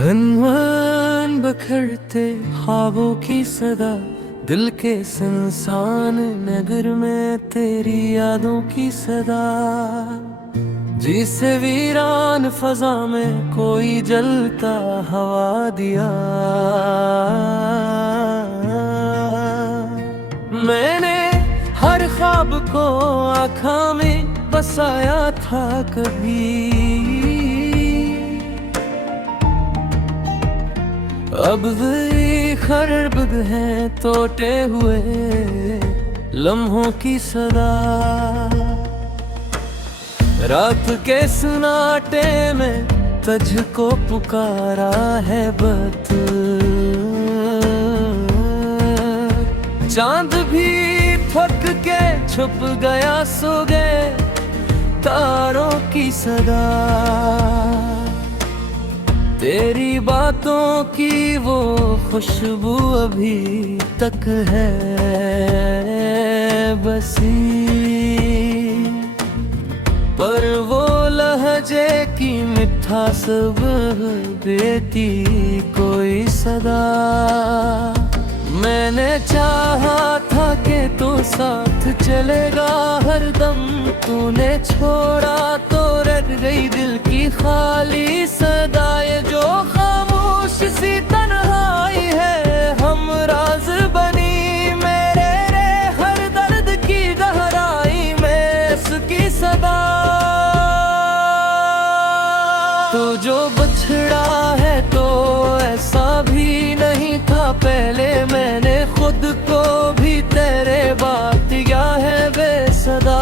हनुमान बखरते ख्वाबों की सदा, दिल के सुनसान नगर में तेरी यादों की सदा। जिसे वीरान फजा में कोई जलता हवा दिया, मैंने हर ख्वाब को आँखों में बसाया था कभी। अब भी खरबद हैं टूटे हुए लम्हों की सदा। रात के सन्नाटे में तुझको पुकारा है बत, चांद भी थक के छुप गया सो गए तारों की सदा। तेरी बातों की वो खुशबू अभी तक है बसी, पर वो लहजे की मिठास देती कोई सदा। मैंने चाहा था कि तू साथ चलेगा हरदम, तूने छोड़ा तो रह गई दिल की खाली सदा। ये जो खामोश सी तन्हाई है हम राज बनी मेरे रे, हर दर्द की गहराई में इसकी सदा। तो जो बछड़ा है तो ऐसा भी नहीं था पहले, मैंने खुद को भी तेरे बात किया है बेसदा।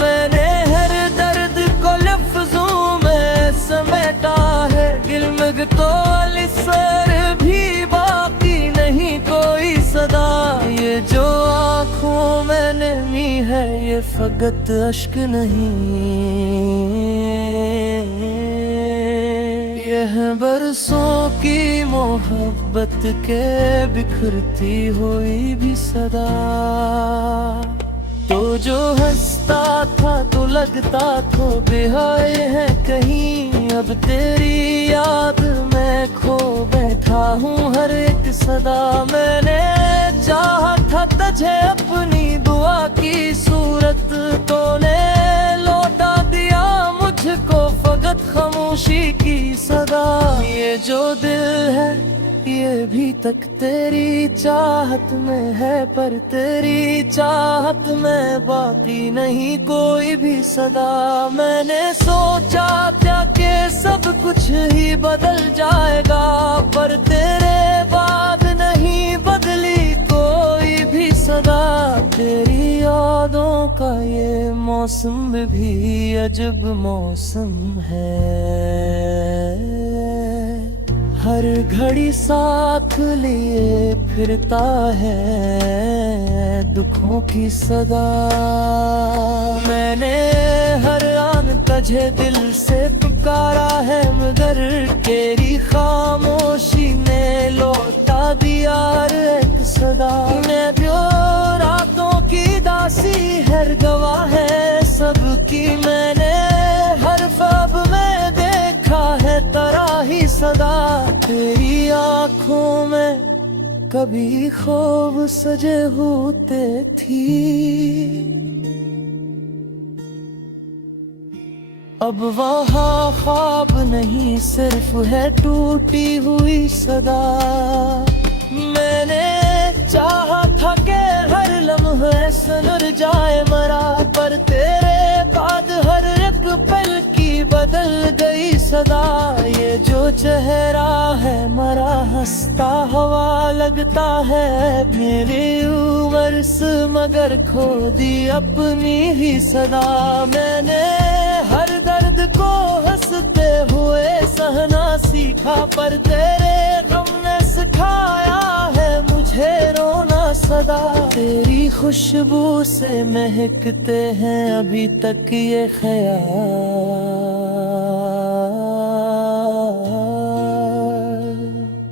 मैंने हर दर्द को लफ्जों में समेटा है, दिल में तो अलिसर भी बाकी नहीं कोई सदा। ये जो आँखों में नमी है ये फकत अश्क नहीं, यह बरसों की मोहब्बत के बिखरती हुई भी सदा। तो जो हंसता था तो लगता तो बेहाय है कहीं, अब तेरी याद में खो बैठा हूँ हर एक सदा। मैंने चाहा था तुझे अपनी दुआ की सूरत, तूने लौटा दिया मुझको फकत खामोशी की सदा। ये जो दिल है ये भी तक तेरी चाहत में है, पर तेरी चाहत में बाकी नहीं कोई भी सदा। मैंने सोचा था कि सब कुछ ही बदल जाएगा, पर तेरे बाद नहीं बदली कोई भी सदा। तेरी यादों का ये मौसम भी अजब मौसम है, हर घड़ी साथ लिए फिरता है दुखों की सदा। मैंने हर आन तुझे दिल से पुकारा है, मगर तेरी खामोशी ने लौटा दिया हर एक सदा। मैं जो रातों की दासी हर गवाह है सबकी, मैंने हर ख्वाब में देखा है तेरा ही सदा। तेरी आँखों में कभी ख्वाब सजे होते थी, अब वहाँ ख्वाब नहीं सिर्फ है टूटी हुई सदा। मैंने चाहा था कि हर लम्हे सनर जाए मरा, पर तेरे बाद हर एक पल की बदल गई सदा। ये जो चेहरा है मरा हंसता हवा लगता है, मेरी उम्र से मगर खो दी अपनी ही सदा। मैंने हर दर्द को हंसते हुए सहना सीखा, पर तेरे गम ने सिखाया है मुझे रोना सदा। तेरी खुशबू से महकते हैं अभी तक ये ख्याल,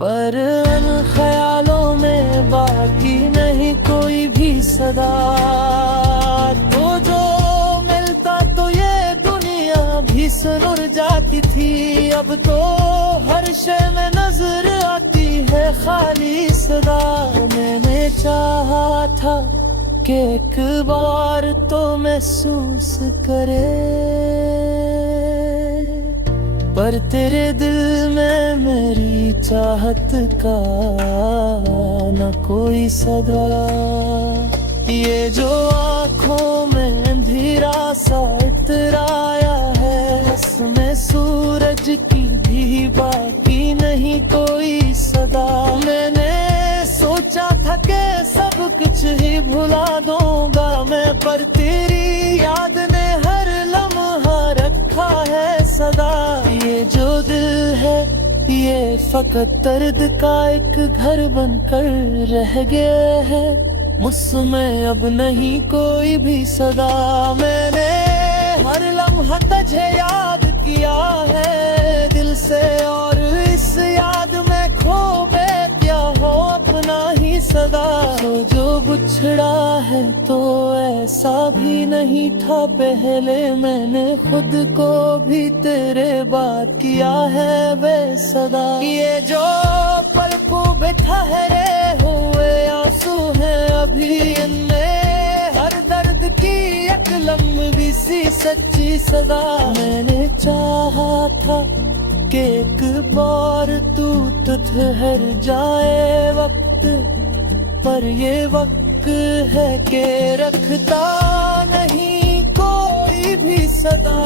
पर इन ख्यालों में बाकी नहीं कोई भी सदा। तो जो मिलता तो ये दुनिया भी सुन जाती थी, अब तो हर शय में नजर सदा। मैंने चाहा था कि एक बार तो महसूस करे, पर तेरे दिल में मेरी चाहत का न कोई सदा। ये जो आँखों में अंधेरा सा इतराया है, इसमें सूरज की भी बाकी नहीं कोई सदा। मैंने सोचा था कि सब कुछ ही भुला दूंगा मैं, पर तेरी याद ने हर लम्हा रखा है सदा। ये जो दिल है ये फकत दर्द का एक घर बनकर रह गया है, मुझमें अब नहीं कोई भी सदा। मैंने हर लम्हा तुझे याद किया है दिल से, और इस याद में खो क्या हो अपना ही सदा। तो जो बिछड़ा है तो ऐसा भी नहीं था पहले, मैंने खुद को भी तेरे बात किया है बेसदा। ये जो पलकों पे ठहरे हुए आंसू हैं अभी, इनमें हर दर्द की एक लंबी सी सच्ची सदा। मैंने चाहा था कि एक बार तू तो ठहर जाए वक्त, पर ये वक्त है कि रखता नहीं कोई भी सदा।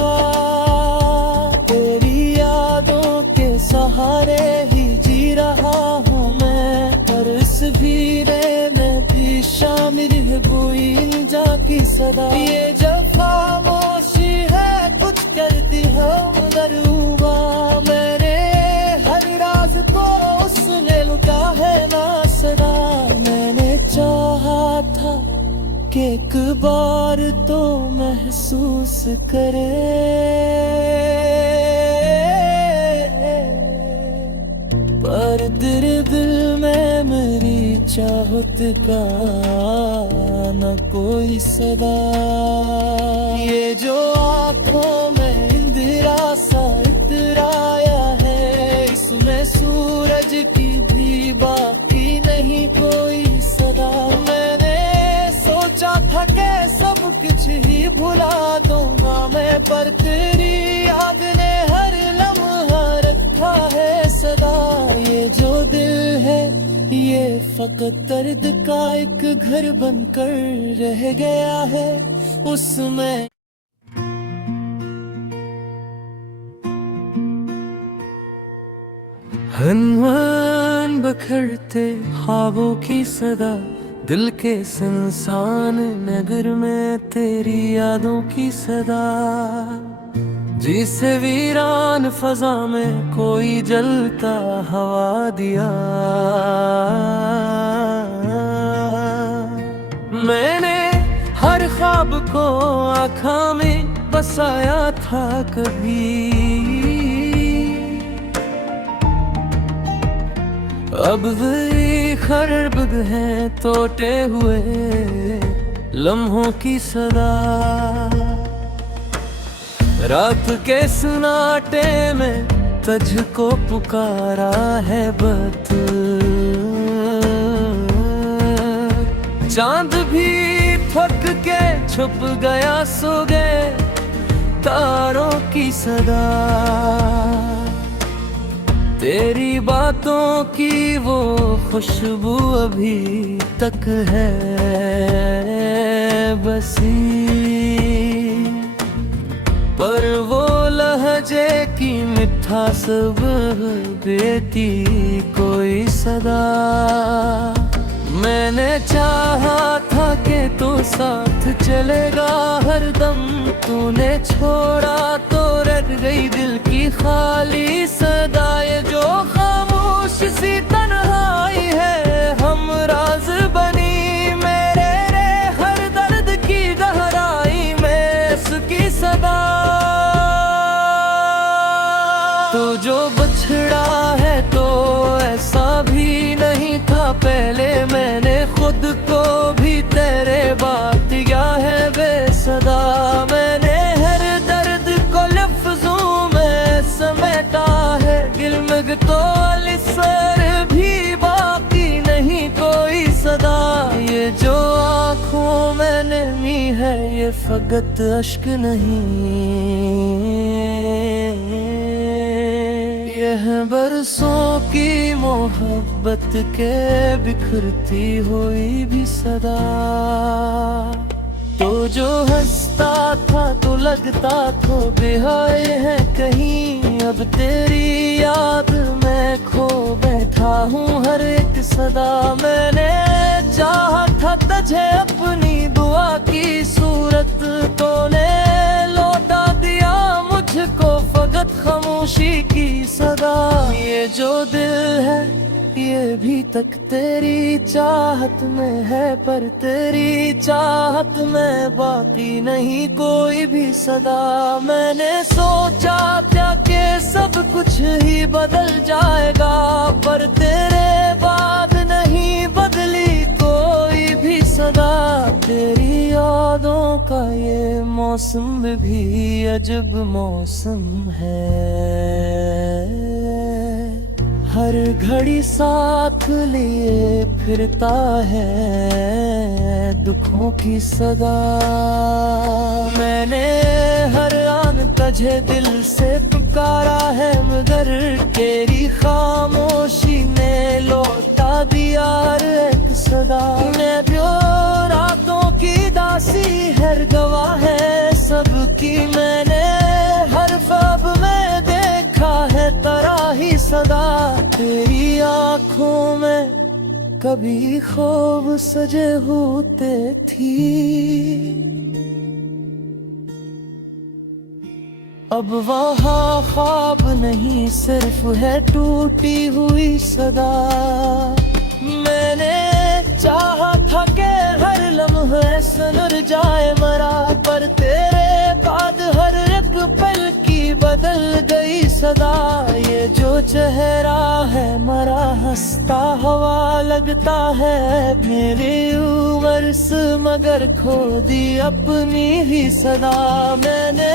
तेरी यादों के सहारे ही जी रहा हूँ मैं, पर इस भीड़े में भी शामिल है कोई जाकी सदा। ये जब खामोशी है कुछ करती हम दरूबा, मैंने हर राज को उसने लुटा है ना सदा। मैंने चाहा था कि एक बार तो महसूस करे, पर तेरे दिल में मेरी चाहत का न कोई सदा। ये जो आँखों में इंदिरा सा इतराया है, इसमें सूरज की भी बाकी नहीं कोई सदा। मैंने सोचा था कि सब कुछ ही भुला दूंगा मैं, पर तेरी याद ने हर लम्हा रखा है सदा। ये जो दिल है ये फकत दर्द का एक घर बनकर रह गया है, उसमें हनवन बखरते ख्वाबों की सदा। दिल के सुनसान नगर में तेरी यादों की सदा। जिसे वीरान फजा में कोई जलता हवा दिया, मैंने हर ख्वाब को आँखों में बसाया था कभी। अब वही खरबद हैं टूटे हुए लम्हों की सदा। रात के सन्नाटे में तुझको पुकारा है बत, चांद भी थक के छुप गया सो गए तारों की सदा। तेरी बातों की वो खुशबू अभी तक है बसी, पर वो लहजे की मिठा सब देती कोई सदा। मैंने चाहा था कि तू साथ चलेगा हरदम, तूने छोड़ा तो रट गई दिल की खाली सदा। ये जो खामोश सी तन्हाई है हम राज बनी मेरे रे, हर दर्द की गहराई में इसकी सदा। तो जो बछड़ा है तो ऐसा भी नहीं था पहले, मैंने खुद को भी तेरे बात दिया है बेसदा। मैंने हर दर्द को लफ्जों में समेटा है, दिल में तो लिसर भी बाकी नहीं ये फकत अश्क नहीं, यह बरसों की मोहब्बत के बिखरती हुई भी सदा। तो जो हंसता था तो लगता तो बेहाय है कहीं, अब तेरी याद में खो बैठा हूँ हर एक सदा। मैंने चाहा था तुझे अपनी दुआ की सूरत, तूने लौटा दिया मुझको फकत खामोशी की सदा। ये जो दिल है ये भी तक तेरी चाहत में है, पर तेरी चाहत में बाकी नहीं कोई भी सदा। मैंने सोचा था कि सब कुछ ही बदल जाएगा, पर तेरे बाद नहीं बदली कोई भी सदा। तेरी यादों का ये मौसम भी अजब मौसम है, हर घड़ी साथ लिए फिरता है दुखों की सदा। मैंने हर आन तुझे दिल से पुकारा है, मगर तेरी खामोशी ने लौटा दिया एक सदा। मैं जो रातों की दासी हर गवाह है सबकी, मैंने हर ख्वाब में देखा है तेरा ही सदा। तेरी आँखों में कभी ख्वाब सजे होते थी, अब वहाँ ख्वाब नहीं सिर्फ है टूटी हुई सदा। मैंने चाहा था कि हर लम्हे सुधर जाए मरा, पर तेरे बाद हर एक पल की बदल गई सदा। ये जो चेहरा है मरा हंसता हवा लगता है, मेरी उम्र से मगर खो दी अपनी ही सदा। मैंने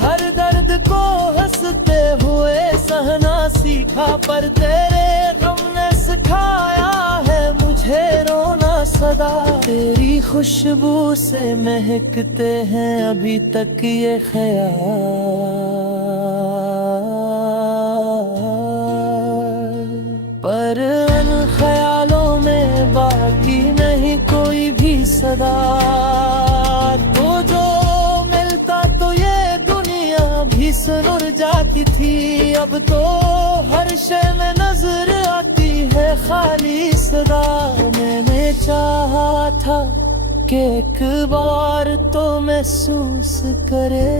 हर दर्द को हंसते हुए सहना सीखा, पर तेरे गम ने सिखाया है मुझे रोना सदा। तेरी खुशबू से महकते हैं अभी तक ये ख्याल, पर इन ख्यालों में बाकी नहीं कोई भी सदा। तो जो मिलता तो ये दुनिया भी सुन जाती थी, अब तो हर शय में नजर आती है खाली सदा। मैंने चाहा था कि एक बार तो महसूस करे,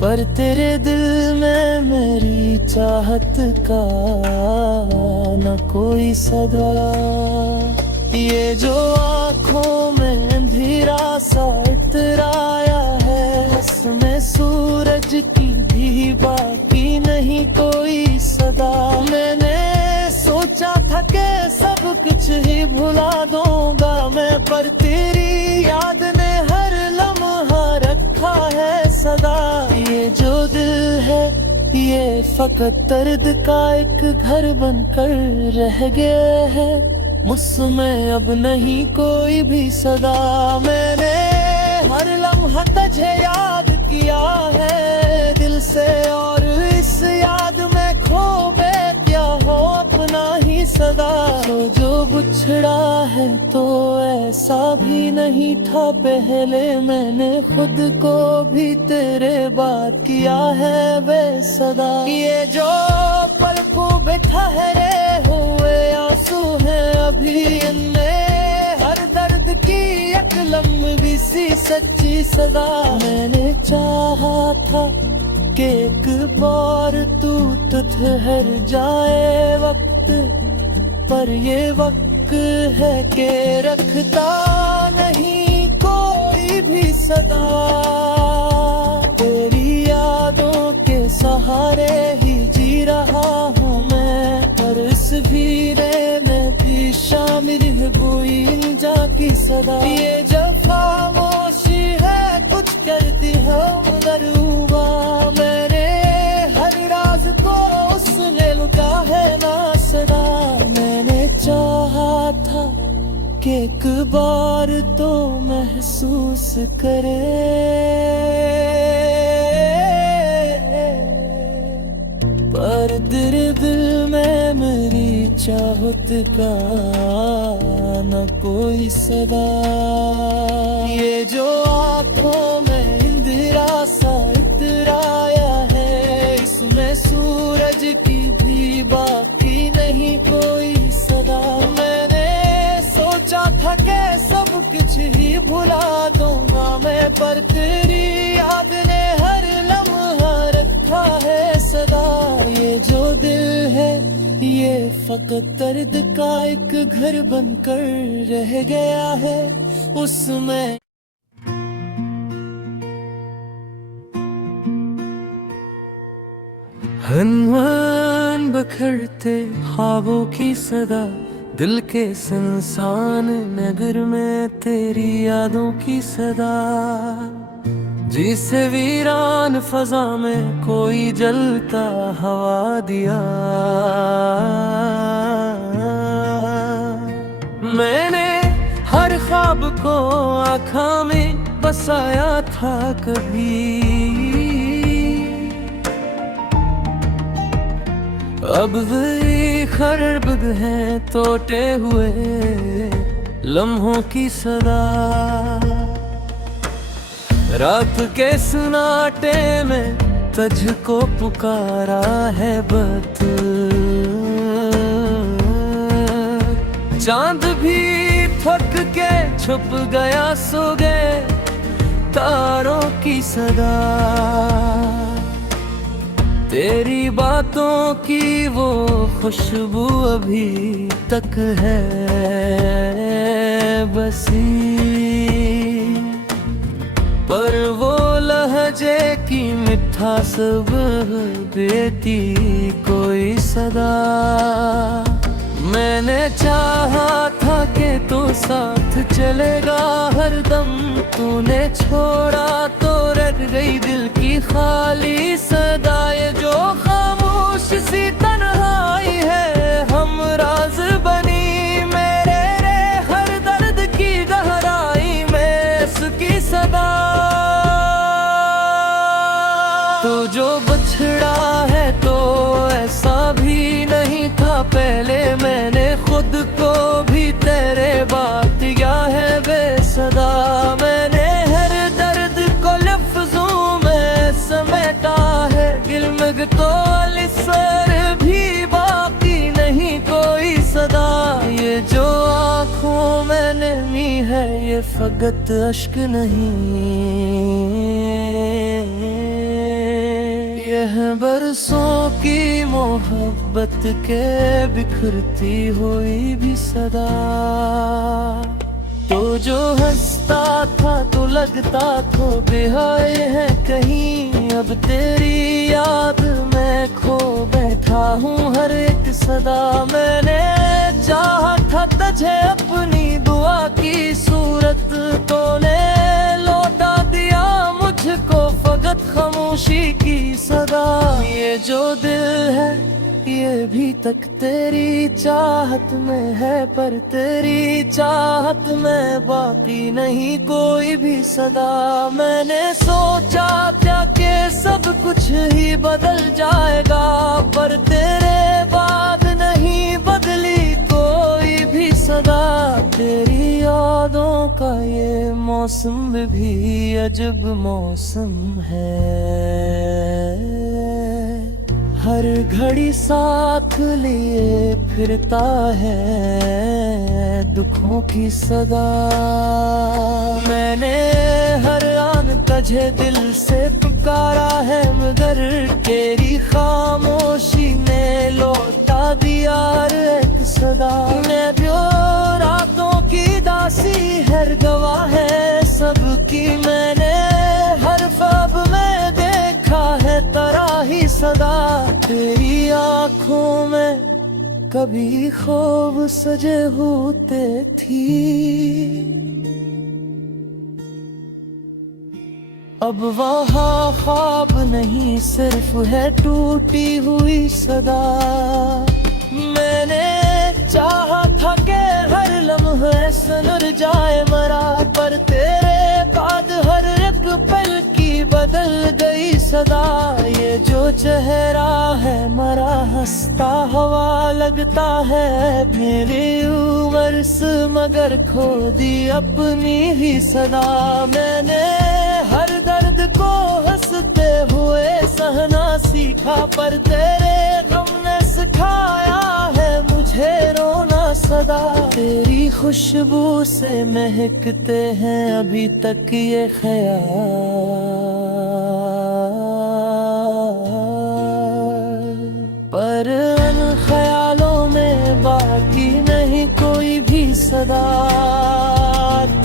पर तेरे दिल में मेरी चाहत का न कोई सदा। ये जो आँखों में अंधेरा सा इतराया है, इसमें सूरज की भी बाकी नहीं कोई सदा। मैंने सोचा था कि सब कुछ ही भुला दूंगा मैं, पर तेरी याद ने हर लम्हा रखा है सदा। ये जो दिल है ये फकत दर्द का एक घर बनकर रह गया है, मुझमें अब नहीं कोई भी सदा। मैंने हर लम्हा तुझे याद किया है दिल से, और इस याद में खो बैठा हो अपना ही सदा। तो जो बिछड़ा है तो ऐसा भी नहीं था पहले, मैंने खुद को भी तेरे बात किया है बेसदा। ये जो पलकों पे ठहरे हुए आंसू हैं अभी इनमें, हर दर्द की एक लंबी सी सच्ची सदा। मैंने चाहा था कि एक बार तू तो ठहर जाए वक्त, पर ये वक्त है कि रखता नहीं कोई भी सदा। तेरी यादों के सहारे ही जी रहा हूँ मैं, पर इस भीड़े में भी शामिल है कोई जाकी सदा। ये जब खामोशी है कुछ करती हम दरूबा, मेरे हर राज को उसने लुटा है ना सदा। मैंने चाहा था कि एक बार तो महसूस करे, पर तेरे दिल में मेरी चाहत का न कोई सदा। ये जो आँखों में इंदिरा सा इतराया है, इसमें सूरज की भी बाकी नहीं कोई सदा। मैंने सोचा था कि सब कुछ ही भुला दूंगा मैं, पर तेरी याद ने हर लम्हा रखा है सदा। ये जो दिल है ये फकत दर्द का एक घर बनकर रह गया है, उसमें हनवान बखरते ख्वाबों की सदा। दिल के सुनसान नगर में तेरी यादों की सदा। जिसे वीरान फजा में कोई जलता हवा दिया। मैंने हर ख्वाब को आँखों में बसाया था कभी, अब वही खरबद हैं टूटे हुए लम्हों की सदा। रात के सन्नाटे में तुझको पुकारा है बत। चांद भी थक के छुप गया, सो गए तारों की सदा। तेरी बातों की वो खुशबू अभी तक है बसी, पर वो लहजे की मिठा सब देती कोई सदा। मैंने चाहा था कि तू साथ चलेगा हरदम, तूने छोड़ा तो रट गई दिल की खाली सदा। ये जो खामोश सी तन्हाई है हम राज बनी मेरे रे, हर दर्द की गहराई में इसकी सदा। तो जो बछड़ा है तो ऐसा भी नहीं था पहले, मैंने खुद को भी तेरे बात किया है बेसदा। मैंने हर दर्द को लफ्जों में समेटा है, इल्म तो अलिसर भी बाकी नहीं कोई सदा। ये जो आँखों में नमी है ये फकत अश्क नहीं, यह बरसों की मोहब्बत के बिखरती हुई भी सदा। तो जो हंसता था तो लगता तो बेहाय है कहीं, अब तेरी याद में खो बैठा हूँ हर एक सदा। मैंने चाहा था तुझे अपनी दुआ की सूरत, तूने लौटा दिया मुझको फकत खामोशी की सदा। ये जो दिल है ये भी तक तेरी चाहत में है, पर तेरी चाहत में बाकी नहीं कोई भी सदा। मैंने सोचा था कि सब कुछ ही बदल जाएगा, पर तेरे बाद नहीं बदली कोई भी सदा। तेरी यादों का ये मौसम भी अजब मौसम है, हर घड़ी साथ लिए फिरता है दुखों की सदा। मैंने हर आन तुझे दिल से पुकारा है, मगर तेरी खामोशी ने लौटा दिया एक सदा। मैं जो रातों की दासी हर गवाह है सबकी, मैंने हर ख्वाब में देखा है तेरा ही सदा। तेरी आँखों में कभी ख्वाब सजे होते थी, अब वहाँ ख्वाब नहीं सिर्फ है टूटी हुई सदा। मैंने चाहा था कि हर लम्हा ऐसा नर जाए मरा, पर तेरे बाद हर एक पल की बदल गई सदा। ये जो चेहरा है मरा हंसता हवा लगता है, मेरी उम्र से मगर खो दी अपनी ही सदा। मैंने हर दर्द को हंसते हुए सहना सीखा, पर तेरे गम ने सिखाया है मुझे रोना सदा। तेरी खुशबू से महकते हैं अभी तक ये ख्याल, पर उन ख्यालों में बाकी नहीं कोई भी सदा।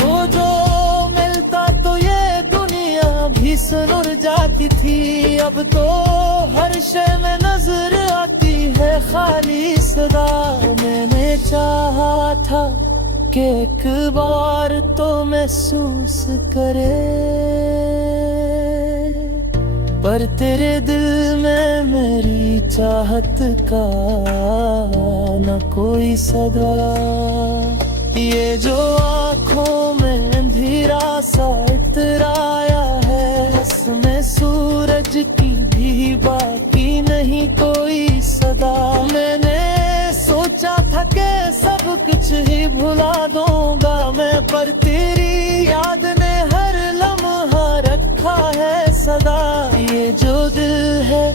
तो जो मिलता तो ये दुनिया भी सुन जाती थी, अब तो हर शय में नजर आती है खाली सदा। मैंने चाहा था कि एक बार तो महसूस करे, पर तेरे दिल में मेरी चाहत का न कोई सदा। ये जो आँखों में अंधेरा सा इतराया है, इसमें सूरज की भी बाकी नहीं कोई सदा। मैंने सोचा था कि सब कुछ ही भुला दूंगा मैं, पर तेरी याद ने हर लम्हा रखा है सदा। ये जो दिल है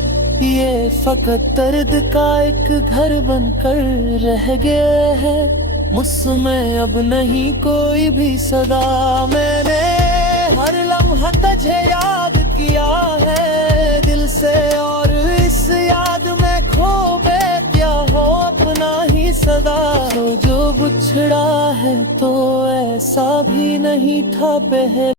ये फकत दर्द का एक घर बनकर रह गया है, मुझमें अब नहीं कोई भी सदा। मैंने हर लम्हा तुझे याद किया है दिल से, और इस याद में खो बैठा हो अपना ही सदा। तो जो बिछड़ा है तो ऐसा भी नहीं था पहले।